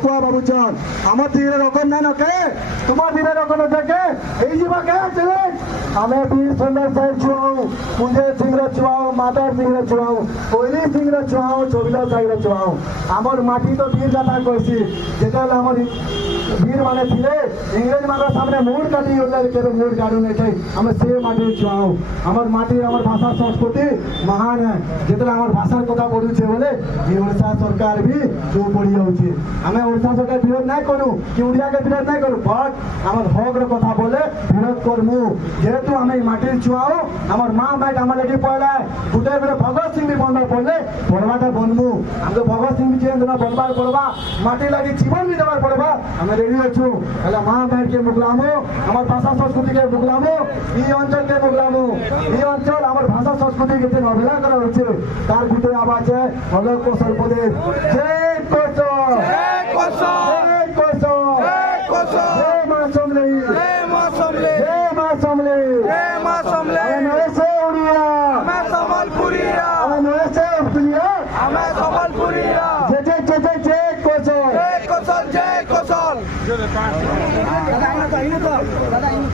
भकुआ बाबूचन आम धीरे रकम ना नके तुम धीरे रकम नके এই जीवा के चले हमें वीर सुंदर साहिब छुआऊ मुझे सिंह छुआऊ माता सिंह छुआऊ कोयली सिंह छुआऊ चोबिला साहिब छुआऊ आमर माटी तो वीर गाथा कहसी जेतले हमर वीर माने थिले इंग्रेज माने सामने मूड काटी होले केरो मूड काढू नै छै हमें से माटी छुआऊ हमर माटी हमर भाषा संस्कृति महान है जेतले हमर भाषा कथा पढू छै बोले ई ओडिशा सरकार भी जो पढी होउछि हमें ओडिशा सरकार विरोध नै करू कि उड़िया के विरोध नै करू बट हमर हक रो कथा बोले विरोध करमु जेतु हमें माटी छुआऊ हमर मां बैठ हमर लगी पहला गुटे बेरे भगत सिंह भी बनबा पड़ले पढ़वाटा बनमु हमके भगत सिंह जी अंदर बनबार पड़बा माटी लगी जीवन भी देबार पड़बा हमें रेडी अछु हला मां बैठ के मुगलामो हमर भाषा संस्कृति के मुगलामो ई अंचल के मुगलामो ई अंचल हमर भाषा संस्कृति के दिन अवहेला करा होछे तार गुटे आवाज है हलो कौशल पदे जय कौशल जय कौशल जय कौशल जय कौशल जय मां समले जय मां समले जय मां समले जय मां समले हमें से उड़िया हमें संबलपुरिया हमें से उड़िया हमें संबलपुरिया जय जय जय जय जय कौशल जय कौशल जय कौशल दादा इन तो दादा इन